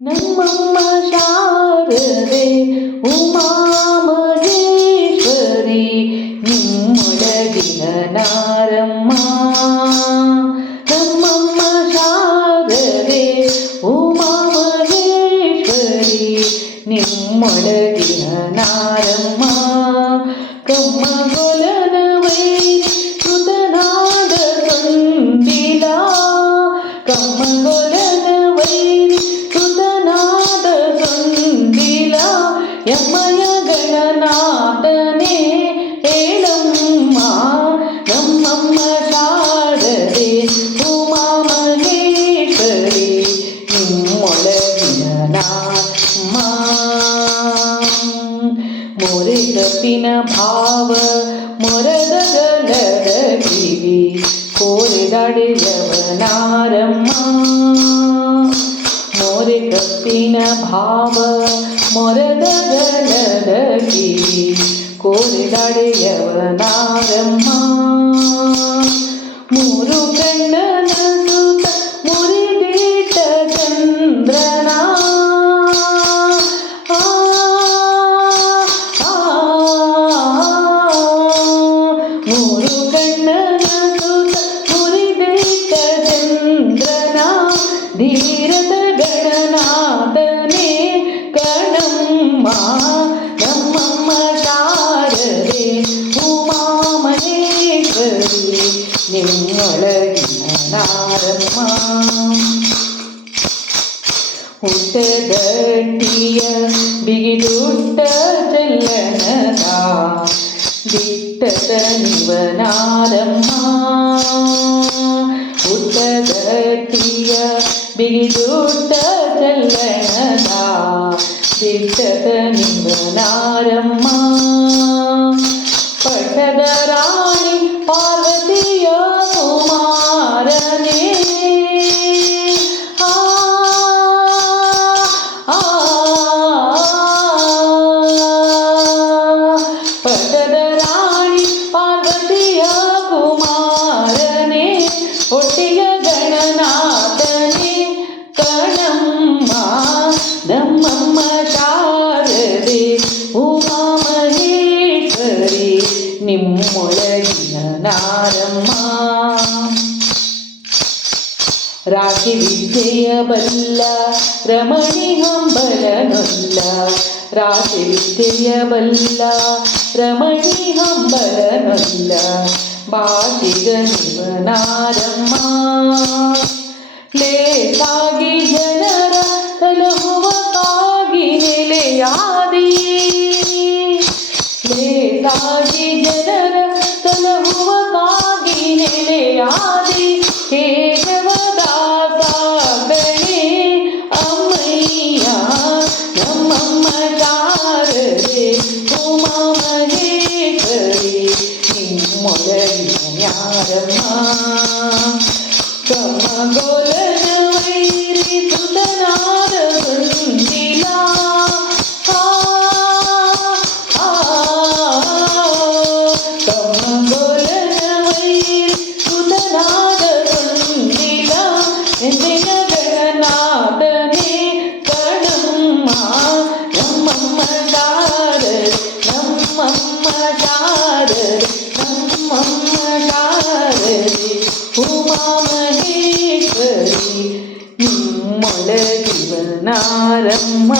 ನಮ್ಮಮ್ಮ ಶಾರದೆ ಉಮಾ ಮಹೇಶ್ವರಿ ನಿಮ್ಮೊಳಗಿನ ನಾರಮ್ಮ. ನಮ್ಮಮ್ಮ ಶಾರದೆ ಉಮಾ ಮಹೇಶ್ವರಿ ನಿಮ್ಮೊಳಗಿನ ನಾರಮ್ಮ. ಕಮ್ಮಗೊಲನ ವೈರಿ ಸುತನಾದ ಕಂದಿಲ, ಕಮ್ಮಗೊಲನ ವೈರಿ ಸುತನಾದ ಕಂದಿಲ, ಯಮಯ ಗಣನಾಥನೇ ಹೇಳಮ್ಮ. ನಮ್ಮಮ್ಮ ಶಾರದೆ ಉಮಾ ಮಹೇಶ್ವರಿ ನಿಮ್ಮೊಳಗಿನ ನಾರಮ್ಮ. ಮೊರೆಗಪಿನ ಭಾವ ಮೊರದ ಗಲದ ಕಿವಿ ಕೋರಿದಡೆಯವನಾರಮ್ಮ. ಮೊರೆಗಪ್ಪಿನ ಭಾವ ಮೊರದ ಗಲದ ಕಿವಿ ಕೋರಿದಡೆಯವನಾರಮ್ಮ. ಮೂರು ಕಣ್ಣನ ಸುತ ಮುರಿದಿಟ್ಟ ಚಂದ್ರನ, ಮೂರು ಕಣ್ಣನ ಸುತ ಮುರಿದಿಟ್ಟ ಚಂದ್ರನ, ಧೀರದ ಗಣನಾಥನೇ ಕಣಮ್ಮ. ನಮ್ಮಮ್ಮ ಶಾರದೆ ಉಮಾ ಮಹೇಶ್ವರಿ ನಿಮ್ಮೊಳಗಿನ ನಾರಮ್ಮ. ಹುಟ್ಟದಟ್ಟಿಯ ಬಿಗಿದುಟ್ಟ ಚಲ್ಲನದ ದಿಟ್ಟದ ನಿವನಾರಮ್ಮ. ಹುಟ್ಟದಟ್ಟಿಯ ಬಿಗಿದುಟ್ಟ ಚಲ್ಲನದ ದಿಟ್ಟದ ನಿವನಾರಮ್ಮ. ಪಟ್ಟದ ರಾಣಿ ಪಾರ್ವತಿಯ ಕುಮಾರನೇ, ಪಟ್ಟದ ರಾಣಿ ಪಾರ್ವತಿಯ ಕುಮಾರನೇ, ಒಟ್ಟಿಯ ಗಣನಾಥನೇ ಕಣಮ್ಮ. ನಮ್ಮಮ್ಮ ಶಾರದೆ ಉಮಾ ಮಹೇಶ್ವರಿ ನಿಮ್ಮೊಳಗಿನ ನಾರಮ್ಮ. ರಾಶಿ ವಿದ್ಯೆಯ ಬಲ್ಲ ರಮಣಿ ಹಂಬಲನೊಲ್ಲ, ರಾಶಿ ವಿದ್ಯೆಯ ಬಲ್ಲ ರಮಣಿ ಹಂಬಲನೊಲ್ಲ, ಭಾಷಿಗ ನಿವನಾರಮ್ಮ. ಲೇಸಾಗಿ ಜನರ ಸಲಹುವ ಕಾಗಿ ನೆಲೆಯಾದಿ, ಲೇಸಾಗಿ ಜನರ ಸಲಹುವ ಕಾಗಿ ನೆಲೆಯಾದಿ, ಕೇಶವದಾಸ ಗಣೆ ಅಮ್ಮಯ್ಯ. ನಮ್ಮಮ್ಮ ಶಾರದೆ ಉಮಾ ಮಹೇಶ್ವರಿ ನಿಮ್ಮೊಳಗಿನ ನ್ಯಾರಮ್ಮ. ಕಮ್ಮಗೊಲನ ವೈರಿ ಸುತನಾದ ಕಂದಿಲ, ಕಮ್ಮಗೊಲನ ವೈರಿ ಸುತನಾದ ಕಂದಿಲ, ಎಂದಿನ ಗಣನಾಥನೇ ಕಣಮ್ಮ. ನಮ್ಮಮ್ಮ ಶಾರದೆ ನಮ್ಮಮ್ಮ ಶಾರದೆ ನಮ್ಮಮ್ಮ ಶಾರದೆ ಉಮಾ ಮಹೇಶ್ವರಿ ನಿಮ್ಮೊಳಗಿನ ನಾರಮ್ಮ.